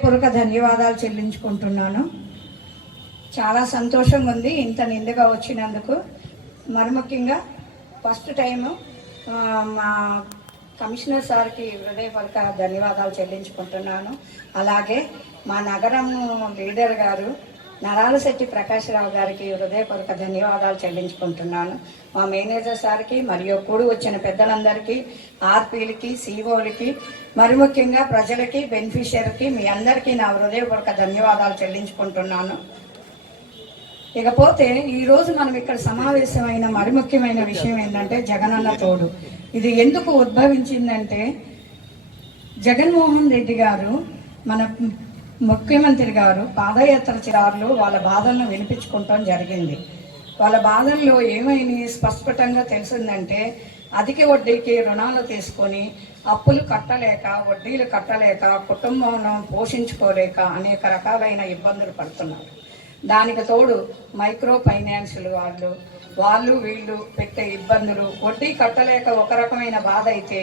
హృదయపూర్వక ధన్యవాదాలు చెల్లించుకుంటున్నాను. చాలా సంతోషంగా ఉంది ఇంత నిండుగా వచ్చినందుకు. మరి ముఖ్యంగా ఫస్ట్ టైము మా కమిషనర్ సార్కి హృదయపూర్వక ధన్యవాదాలు చెల్లించుకుంటున్నాను. అలాగే మా నగరం లీడర్ గారు నరాలశెట్టి ప్రకాశ్రావు గారికి హృదయపూర్వక ధన్యవాదాలు చెల్లించుకుంటున్నాను. మా మేనేజర్ సార్కి మరియు కూడి వచ్చిన పెద్దలందరికీ, ఆర్పీలకి, సిఓలకి, మరి ముఖ్యంగా ప్రజలకి, బెనిఫిషియర్కి, మీ అందరికీ నా హృదయపూర్వక ధన్యవాదాలు చెల్లించుకుంటున్నాను. ఇకపోతే ఈరోజు మనం ఇక్కడ సమావేశమైన మరి ముఖ్యమైన విషయం ఏంటంటే జగనన్న తోడు. ఇది ఎందుకు ఉద్భవించిందంటే జగన్మోహన్ రెడ్డి గారు మన ముఖ్యమంత్రి గారు పాదయాత్రదారులు వాళ్ళ బాధలను వినిపించుకుంటాం జరిగింది. వాళ్ళ బాధల్లో ఏమైనా స్పష్టంగా తెలిసిందంటే అధిక వడ్డీకి రుణాలు తీసుకొని అప్పులు కట్టలేక, వడ్డీలు కట్టలేక, కుటుంబాలను పోషించుకోలేక అనేక రకాలైన ఇబ్బందులు పడుతున్నారు. దానికి తోడు మైక్రో ఫైనాన్సులు వాళ్ళు వీళ్ళు పెట్టే ఇబ్బందులు, వడ్డీ కట్టలేక ఒక రకమైన బాధ అయితే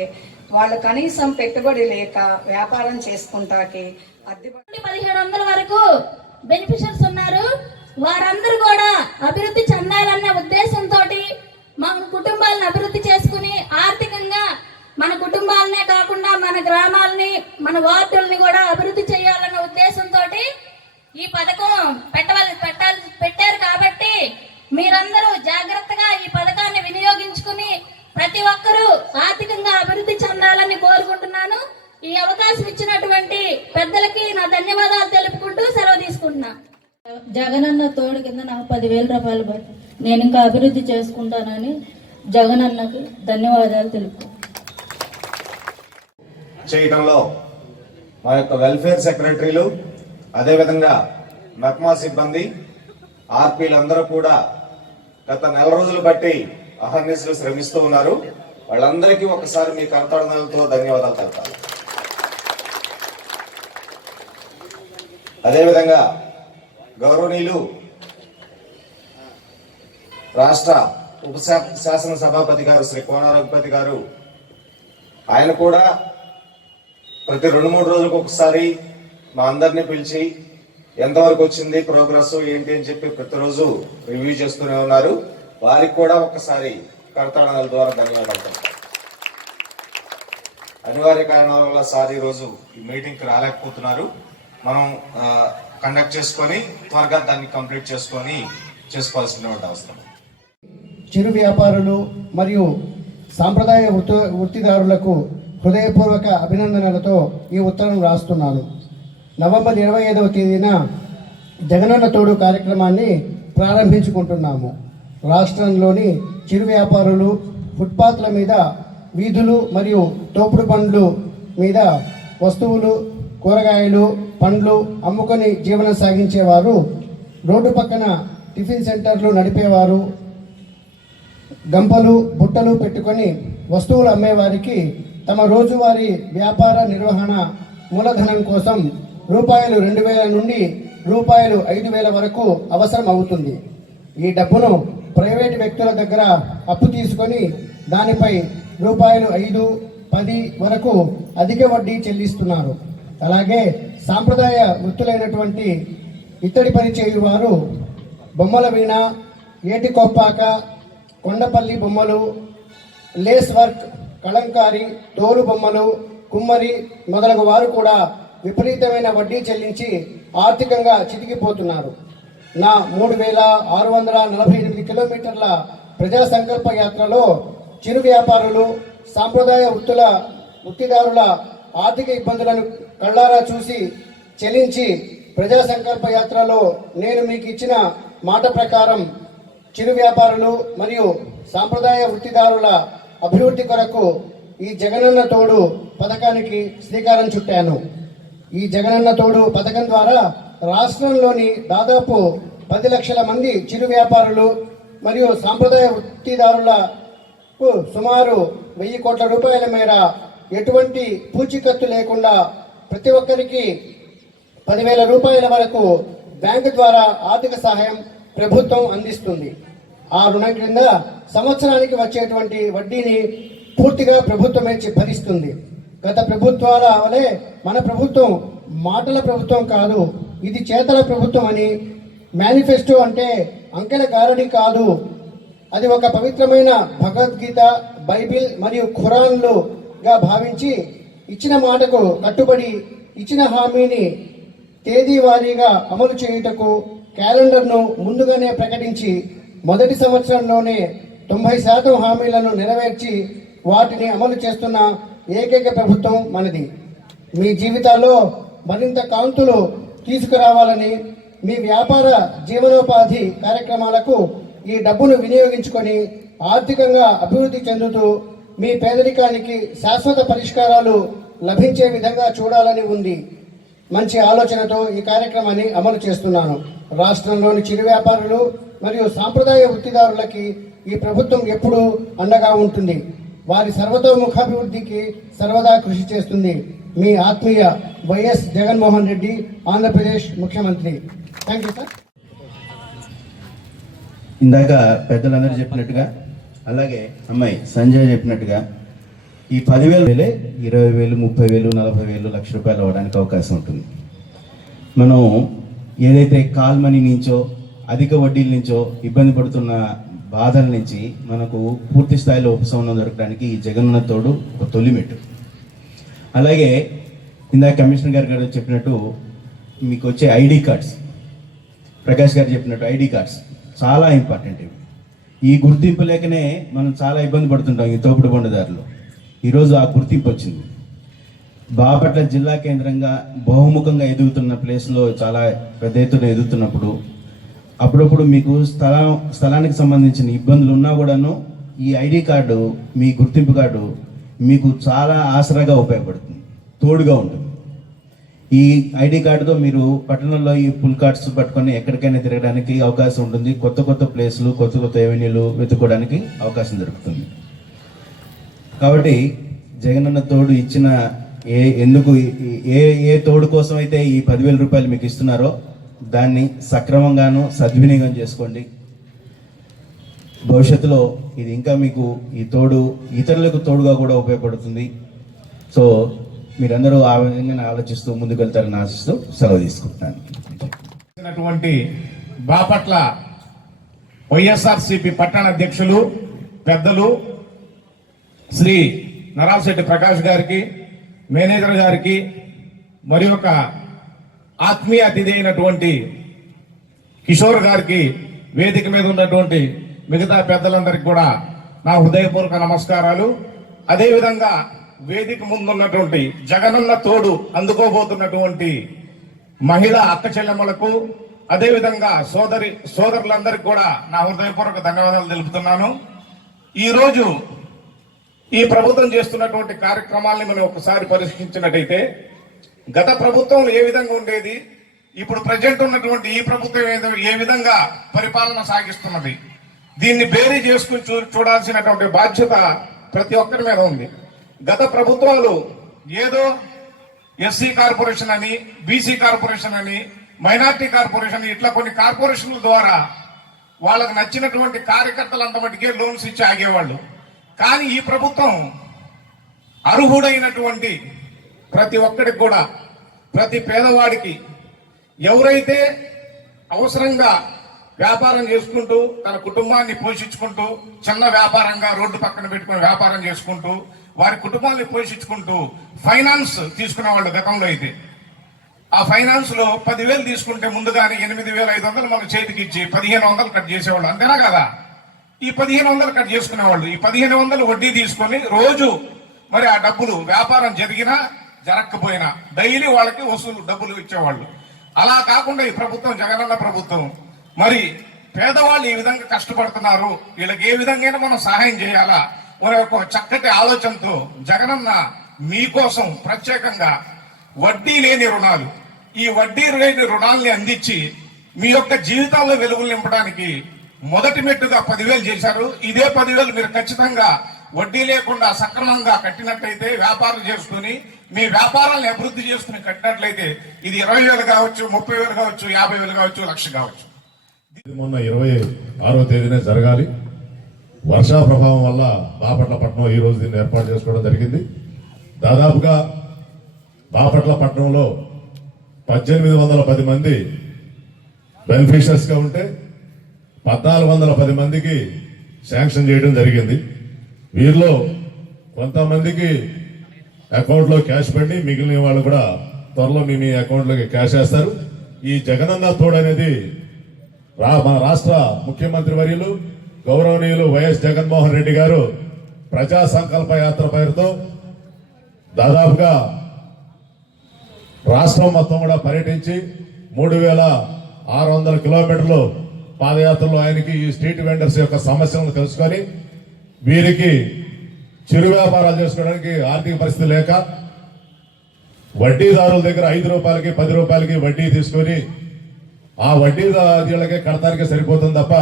వాళ్ళు కనీసం పెట్టుబడి లేక వ్యాపారం చేసుకుంటాకి 1700 వరకు బెనిఫిషియర్స్ ఉన్నారు. వారందరూ కూడా అభివృద్ధి చెందాలన్న ఉద్దేశంతో మన కుటుంబాలను అభివృద్ధి చేసుకుని ఆర్థికంగా మన కుటుంబాలనే కాకుండా మన గ్రామాలని, మన వార్డుల్ని కూడా అభివృద్ధి చేయాలన్న ఉద్దేశంతో ఈ పథకం పెట్టారు. కాబట్టి మీరందరూ జాగ్రత్తగా ఈ పథకాన్ని వినియోగించుకుని ప్రతి ఒక్కరూ ఆర్థికంగా అభివృద్ధి చెందాలని కోరుకుంటున్నాను. ఈ అవకాశం ఇచ్చినటువంటి పెద్దలకి నా ధన్యవాదాలు తెలుపుకుంటూ సెలవు తీసుకుంటున్నా. జగనన్న తోడు కింద నాకు 10,000 రూపాయలు నేను ఇంకా అభివృద్ధి చేసుకుంటానని జగనన్నకు ధన్యవాదాలు తెలుపు చేయడంలో మా యొక్క వెల్ఫేర్ సెక్రటరీలు, అదేవిధంగా మెప్మా సిబ్బంది, ఆర్పీలందరూ కూడా గత నెల రోజులు బట్టి అహర్నిశలు శ్రమిస్తూ ఉన్నారు. వాళ్ళందరికీ ఒకసారి మీ కరతాళనలతో ధన్యవాదాలు తెలపాలి. అదేవిధంగా గౌరవనీయులు రాష్ట్ర ఉప శాసన సభాపతి గారు శ్రీ కోన రఘుపతి గారు, ఆయన కూడా ప్రతి 2-3 రోజులకు ఒకసారి మా అందరినీ పిలిచి ఎంతవరకు వచ్చింది, ప్రోగ్రెస్ ఏంటి అని చెప్పి ప్రతిరోజు రివ్యూ చేస్తూనే ఉన్నారు. వారికి కూడా ఒకసారి కరతాళనల ద్వారా ధన్యవాదాలు. అనివార్య కారణాల వల్ల సార్ ఈరోజు ఈ మీటింగ్కి రాలేకపోతున్నారు. మనం కండక్ట్ చేసుకొని త్వరగా దాన్ని కంప్లీట్ చేసుకోవాల్సినటువంటి అవసరం. చిరు వ్యాపారులు మరియు సాంప్రదాయ వృత్తిదారులకు హృదయపూర్వక అభినందనలతో ఈ ఉత్తరం రాస్తున్నాను. నవంబర్ 25వ తేదీన జగనన్న తోడు కార్యక్రమాన్ని ప్రారంభించుకుంటున్నాము. రాష్ట్రంలోని చిరు వ్యాపారులు, ఫుట్పాత్ల మీద, వీధులు మరియు తోపుడు బండ్లు మీద వస్తువులు, కూరగాయలు, పండ్లు అమ్ముకొని జీవనం సాగించేవారు, రోడ్డు పక్కన టిఫిన్ సెంటర్లు నడిపేవారు, గంపలు, బుట్టలు పెట్టుకొని వస్తువులు అమ్మేవారికి తమ రోజువారీ వ్యాపార నిర్వహణ మూలధనం కోసం రూపాయలు 2,000 నుండి రూపాయలు 5,000 వరకు అవసరం అవుతుంది. ఈ డబ్బును ప్రైవేటు వ్యక్తుల దగ్గర అప్పు తీసుకొని దానిపై రూపాయలు 5-10 వరకు అధిక వడ్డీ చెల్లిస్తున్నారు. అలాగే సాంప్రదాయ వృత్తులైనటువంటి ఇత్తడి పని చేయువారు బొమ్మల వీణ, ఏటి కొప్పాక, కొండపల్లి బొమ్మలు, లేస్ వర్క్, కలంకారి, తోలు బొమ్మలు, కుమ్మరి మొదలగు వారు కూడా విపరీతమైన వడ్డీ చెల్లించి ఆర్థికంగా చితికిపోతున్నారు. నా 3,648 కిలోమీటర్ల ప్రజా సంకల్ప యాత్రలో చిరు వ్యాపారులు, సాంప్రదాయ వృత్తిదారుల ఆర్థిక ఇబ్బందులను కళ్ళారా చూసి చెల్లించి ప్రజా సంకల్ప యాత్రలో నేను మీకు ఇచ్చిన మాట ప్రకారం చిరు వ్యాపారులు మరియు సాంప్రదాయ వృత్తిదారుల అభివృద్ధి కొరకు ఈ జగనన్న తోడు పథకానికి శ్రీకారం చుట్టాను. ఈ జగనన్న తోడు పథకం ద్వారా రాష్ట్రంలోని దాదాపు 10 లక్షల మంది చిరు వ్యాపారులు మరియు సాంప్రదాయ వృత్తిదారులకు సుమారు 1,000 కోట్ల రూపాయల మేర ఎటువంటి పూచీకత్తు లేకుండా ప్రతి ఒక్కరికి 10,000 రూపాయల వరకు బ్యాంకు ద్వారా ఆర్థిక సహాయం ప్రభుత్వం అందిస్తుంది. ఆ రుణం క్రింద సంవత్సరానికి వచ్చేటువంటి వడ్డీని పూర్తిగా ప్రభుత్వమే భరిస్తుంది. గత ప్రభుత్వాల వలె మన ప్రభుత్వం మాటల ప్రభుత్వం కాదు, ఇది చేతల ప్రభుత్వం అని, మేనిఫెస్టో అంటే అంకెల గారడి కాదు, అది ఒక పవిత్రమైన భగవద్గీత, బైబిల్ మరియు ఖురాన్లుగా భావించి ఇచ్చిన మాటకు కట్టుబడి ఇచ్చిన హామీని తేదీ వారీగా అమలు చేయుటకు క్యాలెండర్ను ముందుగానే ప్రకటించి మొదటి సంవత్సరంలోనే 90% హామీలను నెరవేర్చి వాటిని అమలు చేస్తున్న ఏకైక ప్రభుత్వం మనది. మీ జీవితాల్లో మరింత కాంతులు తీసుకురావాలని, మీ వ్యాపార జీవనోపాధి కార్యక్రమాలకు ఈ డబ్బును వినియోగించుకొని ఆర్థికంగా అభివృద్ధి చెందుతూ మీ పేదరికానికి శాశ్వత పరిష్కారాలు లభించే విధంగా చూడాలని ఉంది. మంచి ఆలోచనతో ఈ కార్యక్రమాన్ని అమలు చేస్తున్నాను. రాష్ట్రంలోని చిరు వ్యాపారులు మరియు సాంప్రదాయ వృత్తిదారులకి ఈ ప్రభుత్వం ఎప్పుడూ అండగా ఉంటుంది. వారి సర్వతోముఖాభివృద్ధికి సర్వదా కృషి చేస్తుంది. మీ ఆత్మీయ వైఎస్ జగన్మోహన్ రెడ్డి, ఆంధ్రప్రదేశ్ ముఖ్యమంత్రి. Thank you sir. ఇందాక పెద్దలందరూ చెప్పినట్టుగా, అలాగే అమ్మాయి సంజయ్ చెప్పినట్టుగా ఈ 10,000 20,000, 30,000, 40,000, లక్ష రూపాయలు అవ్వడానికి అవకాశం ఉంటుంది. మనం ఏదైతే కాల్ మనీ నుంచో అధిక వడ్డీల నుంచో ఇబ్బంది పడుతున్న బాధల నుంచి మనకు పూర్తి స్థాయిలో ఉపశమనం దొరకడానికి ఈ జగనన్న తోడు ఒక తొలిమెట్టు. అలాగే ఇందాక కమిషనర్ గారు చెప్పినట్టు మీకు వచ్చే ఐడి కార్డ్స్, ప్రకాష్ గారు చెప్పినట్టు ఐడి కార్డ్స్ చాలా ఇంపార్టెంట్. ఈ గుర్తింపు లేకనే మనం చాలా ఇబ్బంది పడుతుంటాం ఈ తోపుడు బండుదారులు. ఈరోజు ఆ గుర్తింపు వచ్చింది. బాపట్ల జిల్లా కేంద్రంగా బహుముఖంగా ఎదుగుతున్న ప్లేస్లో చాలా పెద్ద ఎత్తున ఎదుగుతున్నప్పుడు అప్పుడప్పుడు మీకు స్థలానికి సంబంధించిన ఇబ్బందులు ఉన్నా కూడాను ఈ ఐడి కార్డు, మీ గుర్తింపు కార్డు మీకు చాలా ఆసరాగా ఉపయోగపడుతుంది, తోడుగా ఉంటుంది. ఈ ఐడి కార్డుతో మీరు పట్టణంలో ఈ ఫుల్ కార్డ్స్ పట్టుకొని ఎక్కడికైనా తిరగడానికి అవకాశం ఉంటుంది. కొత్త కొత్త ప్లేస్లు, కొత్త కొత్త ఎవెన్యూలు వెతుక్కోవడానికి అవకాశం దొరుకుతుంది. కాబట్టి జగనన్న తోడు ఇచ్చిన ఏ తోడు కోసం అయితే ఈ 10,000 రూపాయలు మీకు ఇస్తున్నారో దాన్ని సక్రమంగాను సద్వినియోగం చేసుకోండి. భవిష్యత్తులో ఇది ఇంకా మీకు ఈ తోడు ఇతరులకు తోడుగా కూడా ఉపయోగపడుతుంది. సో మీరందరూ ఆ విధంగా ఆలోచిస్తూ ముందుకు వెళ్తారని ఆశిస్తూ సెలవు తీసుకుంటున్నాను. బాపట్ల వైఎస్ఆర్సీపీ పట్టణ అధ్యక్షులు పెద్దలు శ్రీ నరాలశెట్టి ప్రకాష్ గారికి, మేనేజర్ గారికి, మరి ఒక ఆత్మీయ అతిథి అయినటువంటి కిషోర్ గారికి, వేదిక మీద ఉన్నటువంటి మిగతా పెద్దలందరికీ కూడా నా హృదయపూర్వక నమస్కారాలు. అదేవిధంగా వేదిక ముందున్నటువంటి జగనన్న తోడు అందుకోబోతున్నటువంటి మహిళా అక్క చెల్లెమ్మలకు, అదేవిధంగా సోదరులందరికీ కూడా నా హృదయపూర్వక ధన్యవాదాలు తెలుపుతున్నాను. ఈరోజు ఈ ప్రభుత్వం చేస్తున్నటువంటి కార్యక్రమాల్ని మనం ఒకసారి పరిశీలించినట్టయితే గత ప్రభుత్వం ఏ విధంగా ఉండేది, ఇప్పుడు ప్రజెంట్ ఉన్నటువంటి ఈ ప్రభుత్వం ఏ విధంగా పరిపాలన సాగిస్తున్నది, దీన్ని బేరీ చేసుకుని చూడాల్సినటువంటి బాధ్యత ప్రతి ఒక్కరి మీద ఉంది. గత ప్రభుత్వాలు ఏదో ఎస్సీ కార్పొరేషన్ అని, బీసీ కార్పొరేషన్ అని, మైనార్టీ కార్పొరేషన్, ఇట్లా కొన్ని కార్పొరేషన్ల ద్వారా వాళ్ళకు నచ్చినటువంటి కార్యకర్తలంత మటుకే లోన్స్ ఇచ్చి ఆగేవాళ్ళు. కానీ ఈ ప్రభుత్వం అర్హుడైనటువంటి ప్రతి ఒక్కడికి కూడా, ప్రతి పేదవాడికి, ఎవరైతే అవసరంగా వ్యాపారం చేసుకుంటూ తన కుటుంబాన్ని పోషించుకుంటూ చిన్న వ్యాపారంగా రోడ్డు పక్కన పెట్టుకుని వ్యాపారం చేసుకుంటూ వారి కుటుంబాన్ని పోషించుకుంటూ ఫైనాన్స్ తీసుకునే వాళ్ళు గతంలో అయితే ఆ ఫైనాన్స్ లో 10,000 తీసుకుంటే ముందుగానే 8,500 మన చేతికి ఇచ్చి 1,500 కట్ చేసేవాళ్ళు, అంతేనా కదా? ఈ 1,500 కట్ చేసుకునేవాళ్ళు. ఈ 1,500 వడ్డీ తీసుకొని రోజు మరి ఆ డబ్బులు వ్యాపారం జరిగినా జరగకపోయినా డైలీ వాళ్ళకి వసూలు డబ్బులు ఇచ్చేవాళ్ళు. అలా కాకుండా ఈ ప్రభుత్వం, జగనన్న ప్రభుత్వం, మరి పేదవాళ్ళు ఈ విధంగా కష్టపడుతున్నారు, వీళ్ళకి ఏ విధంగా మనం సహాయం చేయాలా మరి ఒక చక్కటి ఆలోచనతో జగనన్న మీకోసం ప్రత్యేకంగా వడ్డీ లేని రుణాలు, ఈ వడ్డీ లేని రుణాలని అందించి మీ యొక్క జీవితాల్లో వెలుగులు నింపడానికి మొదటి మెట్టుగా 10,000 చేశారు. ఇదే 10,000 మీరు ఖచ్చితంగా వడ్డీ లేకుండా సక్రమంగా కట్టినట్లయితే, వ్యాపారం చేసుకుని మీ వ్యాపారాలను అభివృద్ధి చేసుకుని కట్టినట్లయితే ఇది 20,000 కావచ్చు, 30,000 కావచ్చు, 50,000 కావచ్చు, 1,00,000 కావచ్చు. మొన్న 26వ తేదీనే జరగాలి. వర్షా ప్రభావం వల్ల బాపట్ల పట్టణం ఈ రోజు దీన్ని ఏర్పాటు చేసుకోవడం జరిగింది. దాదాపుగా బాపట్ల పట్టణంలో 1810 మంది బెనిఫిషియర్స్ గా ఉంటే 1410 మందికి శాంక్షన్ చేయడం జరిగింది. వీరిలో కొంతమందికి అకౌంట్ లో క్యాష్ పడి మిగిలిన వాళ్ళు కూడా త్వరలో మీ అకౌంట్ లోకి క్యాష్ వేస్తారు. ఈ జగనన్న తోడు అనేది మన రాష్ట్ర ముఖ్యమంత్రి వర్యులు గౌరవనీయులు వైఎస్ జగన్మోహన్ రెడ్డి గారు ప్రజా సంకల్ప యాత్ర పేరుతో దాదాపుగా రాష్ట్రం మొత్తం కూడా పర్యటించి 3600 కిలోమీటర్లు పాదయాత్రలో ఆయనకి ఈ స్ట్రీట్ వెండర్స్ యొక్క సమస్యలను తెలుసుకొని వీరికి చిరు వ్యాపారాలు చేసుకోవడానికి ఆర్థిక పరిస్థితి లేక వడ్డీదారుల దగ్గర 5 రూపాయలకి 10 రూపాయలకి వడ్డీ తీసుకొని ఆ వడ్డీదారులకే కడతానికే సరిపోతుంది తప్ప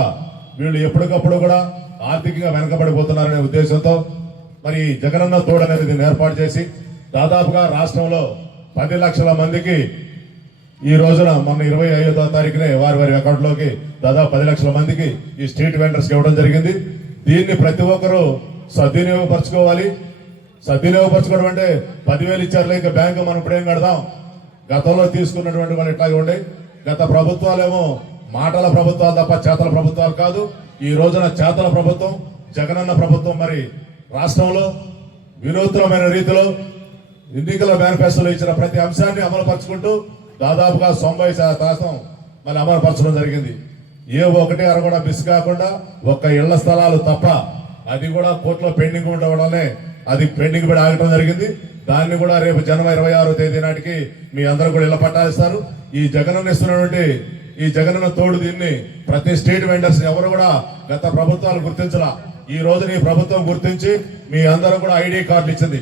వీళ్ళు ఎప్పటికప్పుడు కూడా ఆర్థికంగా వెనకబడిపోతున్నారనే ఉద్దేశంతో మరి జగనన్న తోడు అనేది దీన్ని ఏర్పాటు చేసి దాదాపుగా రాష్ట్రంలో 10 లక్షల మందికి ఈ రోజున మొన్న 25వ తారీఖునే వారి అకౌంట్లోకి దాదాపు 10 లక్షల మందికి ఈ స్ట్రీట్ వెండర్స్ ఇవ్వడం జరిగింది. దీన్ని ప్రతి ఒక్కరూ సద్వినియోగపరచుకోవాలి. సద్వినియోగపరచుకోవడం అంటే 10,000 ఇచ్చారులే ఇంకా బ్యాంకు మనం ఇప్పుడేం కడదాం. గతంలో తీసుకున్నటువంటి వాళ్ళు ఇట్లాగే ఉండే. గత ప్రభుత్వాలేమో మాటల ప్రభుత్వాలు తప్ప చేతల ప్రభుత్వాలు కాదు. ఈ రోజున చేతల ప్రభుత్వం జగనన్న ప్రభుత్వం మరి రాష్ట్రంలో వినూత్నమైన రీతిలో ఎన్నికల మేనిఫెస్టోలో ఇచ్చిన ప్రతి అంశాన్ని అమలుపరుచుకుంటూ దాదాపుగా 90% మరి అమలుపరచడం జరిగింది. ఏ ఒకటి అర కూడా మిస్ కాకుండా ఒక్క ఇళ్ల స్థలాలు తప్ప అది కూడా కోర్టులో పెండింగ్ ఉండడం వల్లనే అది పెండింగ్ పడి ఆగటం జరిగింది. దాన్ని కూడా రేపు జనవరి 26వ తేదీ నాటికి మీ అందరూ కూడా ఇళ్ల పట్టాలు ఇస్తారు. ఈ జగనన్న ఇస్తున్నటువంటి ఈ జగనన్న తోడు దీన్ని ప్రతి స్ట్రీట్ వెండర్స్ ఎవరు కూడా గత ప్రభుత్వాలు గుర్తించలా. ఈ రోజున ఈ ప్రభుత్వం గుర్తించి మీ అందరూ కూడా ఐడి కార్డులు ఇచ్చింది.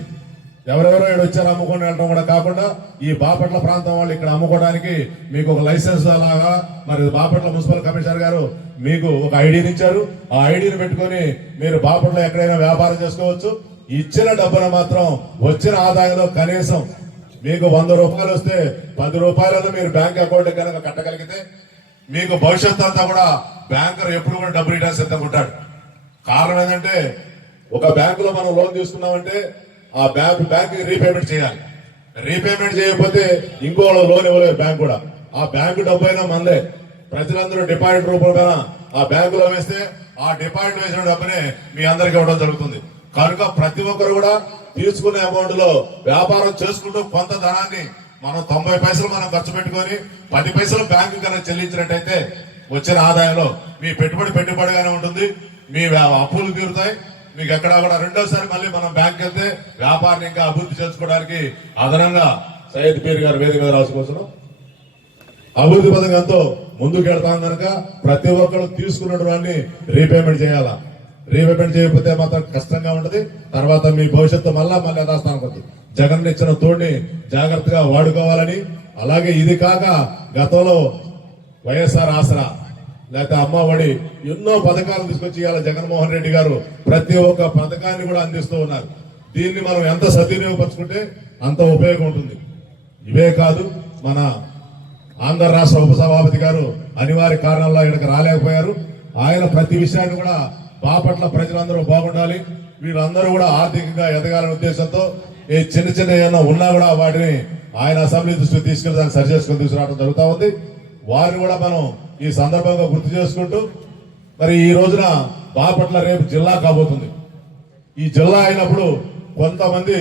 ఎవరెవరో ఇక్కడ వచ్చారు అమ్ముకొని వెళ్ళడం కూడా కాకుండా ఈ బాపట్ల ప్రాంతం వాళ్ళు ఇక్కడ అమ్ముకోవడానికి మీకు ఒక లైసెన్స్ లాగా మరి బాపట్ల మున్సిపల్ కమిషనర్ గారు మీకు ఒక ఐడిని ఇచ్చారు. ఆ ఐడిని పెట్టుకొని మీరు బాపట్ల ఎక్కడైనా వ్యాపారం చేసుకోవచ్చు. ఇచ్చిన డబ్బును మాత్రం వచ్చిన ఆదాయంలో కనీసం మీకు 100 రూపాయలు వస్తే 10 రూపాయలను మీరు బ్యాంక్ అకౌంట్ కనుక కట్టగలిగితే మీకు భవిష్యత్తు అంతా కూడా బ్యాంకర్ ఎప్పుడు కూడా డబ్బులు ఇవ్వడానికి సిద్ధంగా ఉంటాడు. కారణం ఏంటంటే ఒక బ్యాంకులో మనం లోన్ తీసుకున్నామంటే ఆ బ్యాంక్ రీపేమెంట్ చేయాలి. రీపేమెంట్ చేయకపోతే ఇంకో లోన్ ఇవ్వలేదు బ్యాంక్ కూడా. ఆ బ్యాంకు డబ్బు అయినా మనదే. ప్రజలందరూ డిపాజిట్ రూపంలో ఆ బ్యాంకులో వేస్తే ఆ డిపాజిట్ వేసిన డబ్బునే మీ అందరికి ఇవ్వడం జరుగుతుంది. కనుక ప్రతి ఒక్కరు కూడా తీసుకునే అమౌంట్ లో వ్యాపారం చేసుకుంటూ కొంత ధనాన్ని మనం 90 పైసలు మనం ఖర్చు పెట్టుకొని 10 పైసలు బ్యాంకు కన్నా చెల్లించినట్టయితే వచ్చిన ఆదాయంలో మీ పెట్టుబడిగానే ఉంటుంది. మీ అప్పులు తీరుతాయి. మీకు ఎక్కడా కూడా రెండోసారి మళ్ళీ మనం బ్యాంక్ వెళ్తే వ్యాపారాన్ని ఇంకా అభివృద్ధి చేసుకోవడానికి అదనంగా సయ్యద్ పీర్ గారు వేదిక మీద రాసుకోవచ్చు అభివృద్ధి పథకంతో ముందుకు వెళ్తాం కనుక ప్రతి ఒక్కరు తీసుకున్నటువంటి రీపేమెంట్ చేయాలా. రీపేమెంట్ చేయకపోతే మాత్రం కష్టంగా ఉంటది. తర్వాత మీ భవిష్యత్తు మళ్ళా యథాస్థానం ఉంది. జగన్ ఇచ్చిన తోడుని జాగ్రత్తగా వాడుకోవాలని, అలాగే ఇది కాక గతంలో వైఎస్ఆర్ ఆసరా లేకపోతే అమ్మ ఒడి ఎన్నో పథకాలు తీసుకొచ్చి ఇవాళ జగన్మోహన్ రెడ్డి గారు ప్రతి ఒక్క పథకాన్ని కూడా అందిస్తూ ఉన్నారు. దీన్ని మనం ఎంత సద్వినియోగపరుచుకుంటే అంత ఉపయోగం ఉంటుంది. ఇవే కాదు, మన ఆంధ్ర రాష్ట్ర ఉపసభాపతి గారు అనివార్య కారణాల్లో ఇక్కడికి రాలేకపోయారు. ఆయన ప్రతి విషయాన్ని కూడా బాపట్ల ప్రజలందరూ బాగుండాలి, వీళ్ళందరూ కూడా ఆర్థికంగా ఎదగాలనే ఉద్దేశంతో ఏ చిన్న ఏమైనా ఉన్నా కూడా వాటిని ఆయన అసెంబ్లీ దృష్టికి తీసుకెళ్లి దాన్ని సరి చేసుకుని తీసుకురావడం జరుగుతూ ఉంది. వారిని కూడా మనం ఈ సందర్భంగా గుర్తు చేసుకుంటూ మరి ఈ రోజున బాపట్ల రేపు జిల్లా కాబోతుంది. ఈ జిల్లా అయినప్పుడు కొంతమంది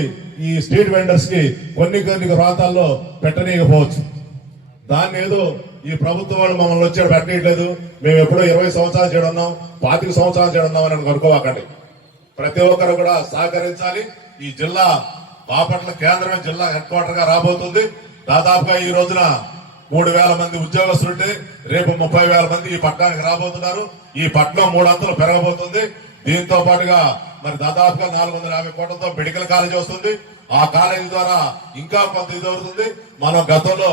ఈ స్ట్రీట్ వెండర్స్ కి కొన్ని ప్రాంతాల్లో పెట్టనీయకపోవచ్చు. దాన్ని ఏదో ఈ ప్రభుత్వం వాళ్ళు మమ్మల్ని వచ్చాడు పెట్టనీయట్లేదు, మేము ఎప్పుడో 20 సంవత్సరాలు చేయడున్నాం 25 సంవత్సరాలు చేయడున్నాం అని అనుకోవాకండి. ప్రతి ఒక్కరు కూడా సహకరించాలి. ఈ జిల్లా బాపట్ల కేంద్రమే జిల్లా హెడ్ క్వార్టర్ గా రాబోతుంది. దాదాపుగా ఈ రోజున 3,000 మంది ఉద్యోగస్తులుంటే రేపు 30,000 మంది ఈ పట్టణానికి రాబోతున్నారు. ఈ పట్టణం 3 అంతలు పెరగబోతుంది. దీంతో పాటుగా మరి దాదాపుగా 450 కోట్లతో మెడికల్ కాలేజ్ వస్తుంది. ఆ కాలేజీ ద్వారా ఇంకా కొంత ఇది అవుతుంది. మనం గతంలో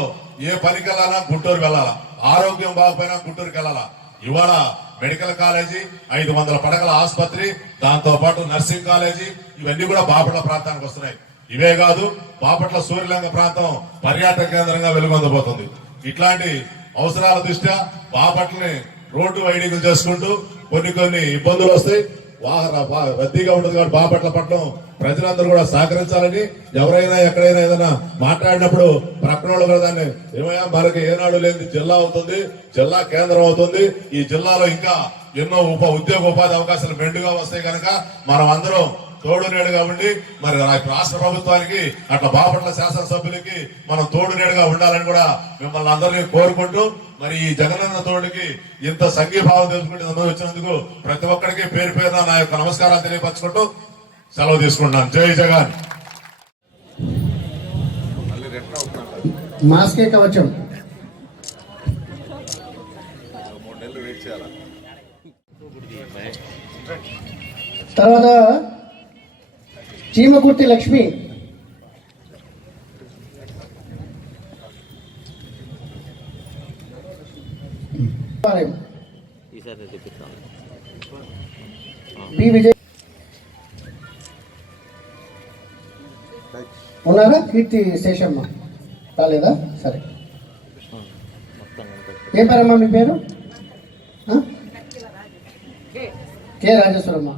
ఏ పనికి వెళ్ళాలా గుంటూరు వెళ్ళాలా, ఆరోగ్యం బాగుపోయినా గుంటూరుకి వెళ్ళాలా. ఇవాళ మెడికల్ కాలేజీ, 500 పడకల ఆసుపత్రి, దాంతో పాటు నర్సింగ్ కాలేజీ ఇవన్నీ కూడా బాపట్ల ప్రాంతానికి వస్తున్నాయి. ఇవే కాదు, బాపట్ల సూర్యలింగ ప్రాంతం పర్యాటక కేంద్రంగా వెలుగొందబోతుంది. ఇట్లాంటి అవసరాల దృష్ట్యా బాపట్లని రోడ్డు వైడింగ్ చేసుకుంటూ కొన్ని ఇబ్బందులు వస్తాయి. రద్దీగా ఉంటుంది కాబట్టి బాపట్ల పట్టణం ప్రజలందరూ కూడా సహకరించాలని, ఎవరైనా ఎక్కడైనా ఏదైనా మాట్లాడినప్పుడు ప్రక్కన వాళ్ళు కూడా దాన్ని ఏమయ్యా మనకి ఏనాడు లేని జిల్లా అవుతుంది, జిల్లా కేంద్రం అవుతుంది. ఈ జిల్లాలో ఇంకా ఎన్నో ఉద్యోగ ఉపాధి అవకాశాలు మెండుగా వస్తాయి కనుక మనం అందరం తోడు నేడుగా ఉండి మరి రాష్ట్ర ప్రభుత్వానికి అట్లా బాపట్ల శాసనసభ్యులకి మనం తోడు నేడుగా ఉండాలని కూడా మిమ్మల్ని అందరినీ కోరుకుంటూ, మరి ఈ జగనన్న తోడుకి ఇంత సంఘీభావం తెలుసుకుంటే వచ్చినందుకు ప్రతి ఒక్కరికి పేరు పేరున నా యొక్క నమస్కారాలు తెలియపరచుకుంటూ సెలవు తీసుకుంటున్నాను. జై జగన్. మాస్కే కవచం. తర్వాత చీమకుర్తి లక్ష్మి. పి విజయ్ ఉన్నారా? కీర్తి శేషమ్మ రాలేదా? సరే. ఏ పేరమ్మా మీ పేరు? కే రాజేశ్వరమ్మ.